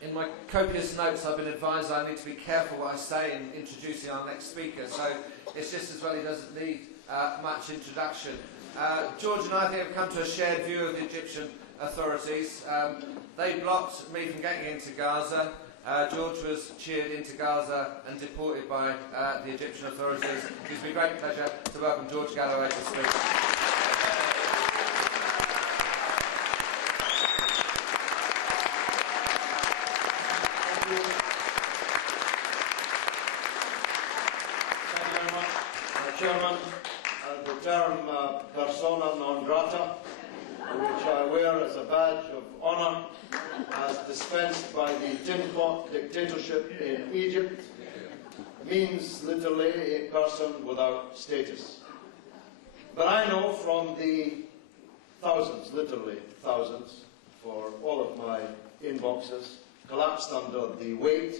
In my copious notes, I've been advised I need to be careful what I say in introducing our next speaker, so it's just as well he doesn't need much introduction. George and I think have come to a shared view of the Egyptian authorities. They blocked me from getting into Gaza. George was cheered into Gaza and deported by the Egyptian authorities. It gives me great pleasure to welcome George Galloway to speak. Chairman, the term persona non grata, which I wear as a badge of honour, as dispensed by the tin pot dictatorship in Egypt, means literally a person without status. But I know from the thousands, literally thousands, for all of my inboxes, collapsed under the weight,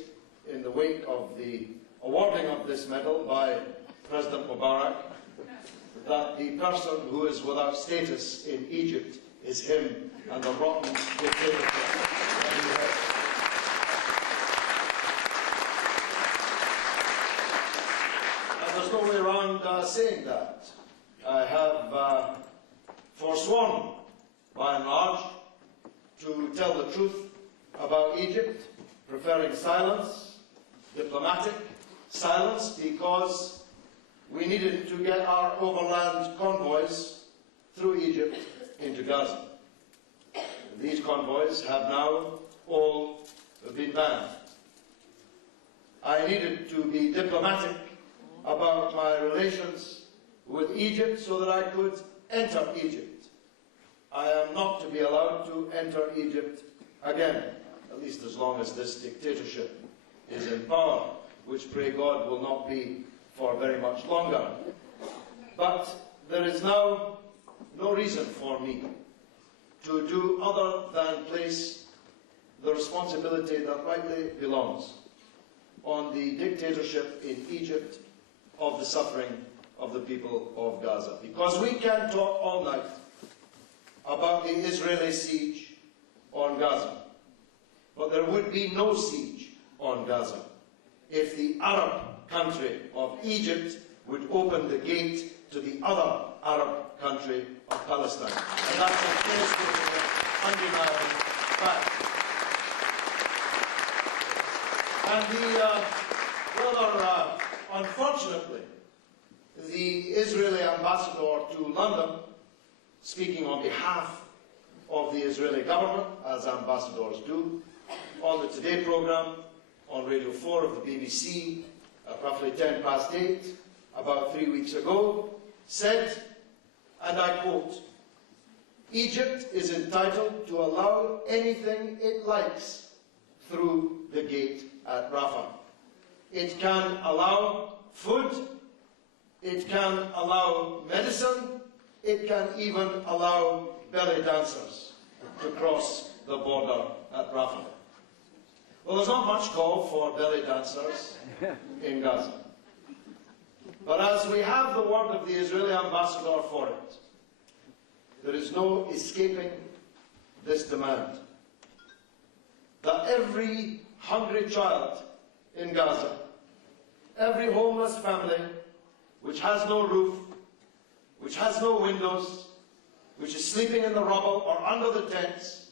in the wake of the awarding of this medal by President Mubarak, that the person who is without status in Egypt is him and the rotten dictatorship that he has. And there's no way around saying that. I have forsworn, by and large, to tell the truth about Egypt, preferring silence, diplomatic silence, because we needed to get our overland convoys through Egypt into Gaza. These convoys have now all been banned. I needed to be diplomatic about my relations with Egypt so that I could enter Egypt. I am not to be allowed to enter Egypt again, at least as long as this dictatorship is in power, which, pray God, will not be for very much longer. But there is now no reason for me to do other than place the responsibility that rightly belongs on the dictatorship in Egypt of the suffering of the people of Gaza. Because we can talk all night about the Israeli siege on Gaza, but there would be no siege on Gaza if the Arab country of Egypt would open the gate to the other Arab country of Palestine. And that's a devastating, undeniable fact. And rather unfortunately, the Israeli ambassador to London, speaking on behalf of the Israeli government, as ambassadors do, on the Today programme, on Radio 4 of the BBC, at roughly 8:10, about 3 weeks ago, said, and I quote, "Egypt is entitled to allow anything it likes through the gate at Rafah. It can allow food, it can allow medicine, it can even allow belly dancers to cross the border at Rafah." Well, there's not much call for belly dancers in Gaza. But as we have the word of the Israeli ambassador for it, there is no escaping this demand that every hungry child in Gaza, every homeless family which has no roof, which has no windows, which is sleeping in the rubble or under the tents,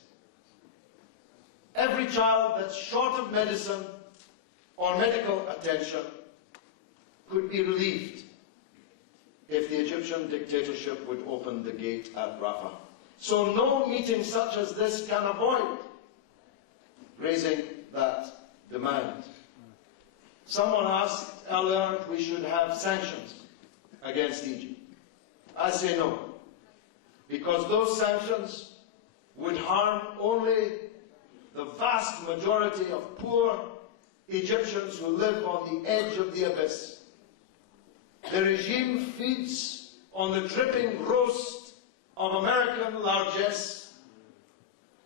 every child that's short of medicine or medical attention could be relieved if the Egyptian dictatorship would open the gate at Rafah. So no meeting such as this can avoid raising that demand. Someone asked earlier if we should have sanctions against Egypt. I say no, because those sanctions would harm only the vast majority of poor Egyptians who live on the edge of the abyss. The regime feeds on the dripping roast of American largesse.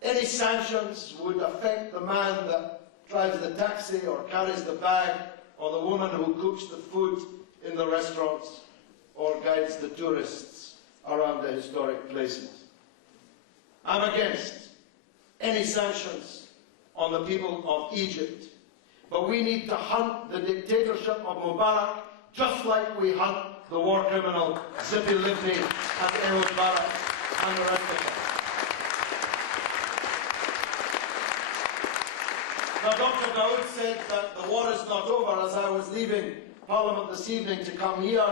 Any sanctions would affect the man that drives the taxi or carries the bag, or the woman who cooks the food in the restaurants or guides the tourists around the historic places. I'm against any sanctions on the people of Egypt. But we need to hunt the dictatorship of Mubarak just like we hunt the war criminal Zippy Livni and Ehud Barak and the rest of them. Now, Dr. Daoud said that the war is not over. As I was leaving Parliament this evening to come here,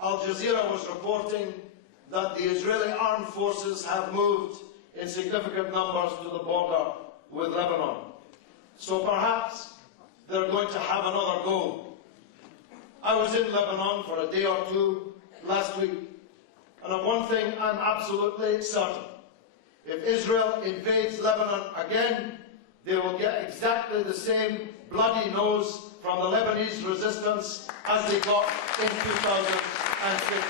Al Jazeera was reporting that the Israeli armed forces have moved in significant numbers to the border with Lebanon. So perhaps they're going to have another go. I was in Lebanon for a day or two last week, and of one thing I'm absolutely certain. If Israel invades Lebanon again, they will get exactly the same bloody nose from the Lebanese resistance as they got in 2006.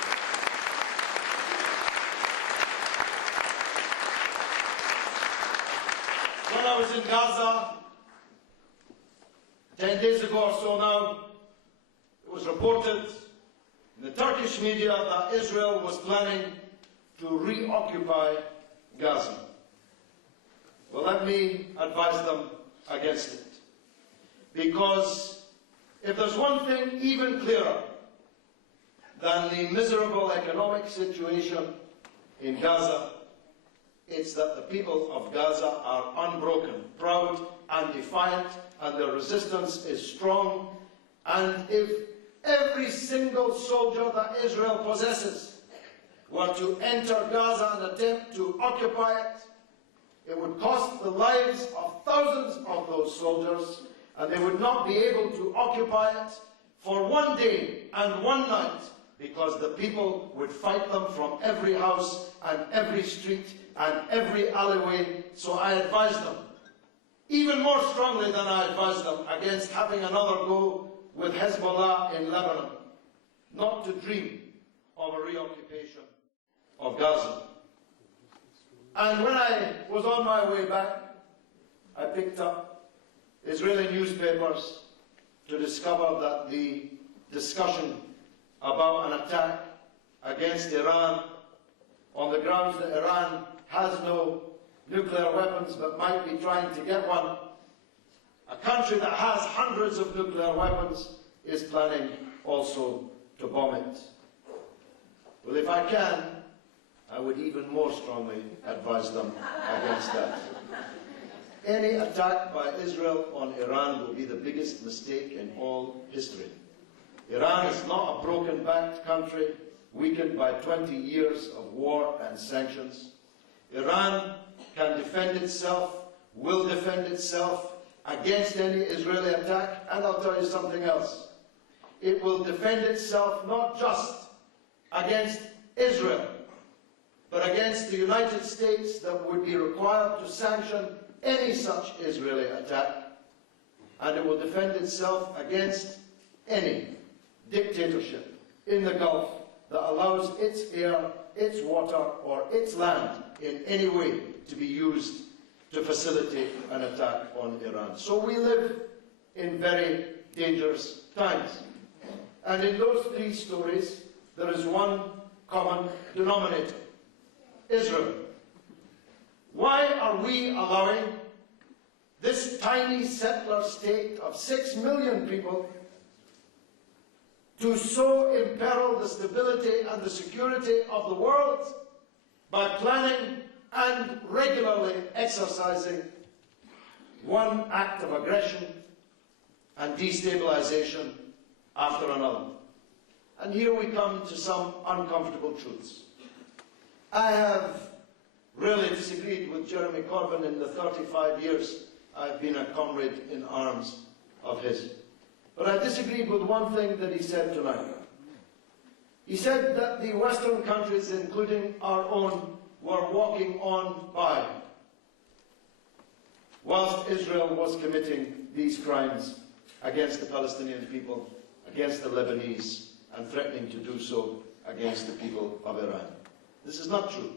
When I was in Gaza 10 days ago or so now, it was reported in the Turkish media that Israel was planning to reoccupy Gaza. Well, let me advise them against it. Because if there's one thing even clearer than the miserable economic situation in Gaza, it's that the people of Gaza are unbroken, proud and defiant, and their resistance is strong. And if every single soldier that Israel possesses were to enter Gaza and attempt to occupy it, it would cost the lives of thousands of those soldiers, and they would not be able to occupy it for one day and one night, because the people would fight them from every house and every street and every alleyway. So I advise them, even more strongly than I advise them, against having another go with Hezbollah in Lebanon, not to dream of a reoccupation of Gaza. And when I was on my way back, I picked up Israeli newspapers to discover that the discussion about an attack against Iran on the grounds that Iran has no nuclear weapons but might be trying to get one, a country that has hundreds of nuclear weapons is planning also to bomb it. Well, if I can, I would even more strongly advise them against that. Any attack by Israel on Iran will be the biggest mistake in all history. Iran is not a broken-backed country, weakened by 20 years of war and sanctions. Iran can defend itself, will defend itself against any Israeli attack, and I'll tell you something else. It will defend itself not just against Israel, but against the United States that would be required to sanction any such Israeli attack, and it will defend itself against any dictatorship in the Gulf that allows its air, its water, or its land in any way to be used to facilitate an attack on Iran. So we live in very dangerous times. And in those three stories, there is one common denominator: Israel. Why are we allowing this tiny settler state of 6 million people to so imperil the stability and the security of the world by planning and regularly exercising one act of aggression and destabilization after another? And here we come to some uncomfortable truths. I have really disagreed with Jeremy Corbyn in the 35 years I've been a comrade in arms of his. But I disagreed with one thing that he said tonight. He said that the Western countries, including our own, were walking on by whilst Israel was committing these crimes against the Palestinian people, against the Lebanese, and threatening to do so against the people of Iran. This is not true.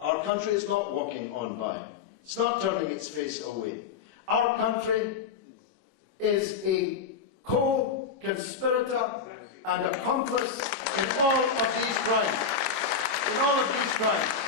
Our country is not walking on by. It's not turning its face away. Our country is a co-conspirator and accomplice in all of these crimes. In all of these crimes.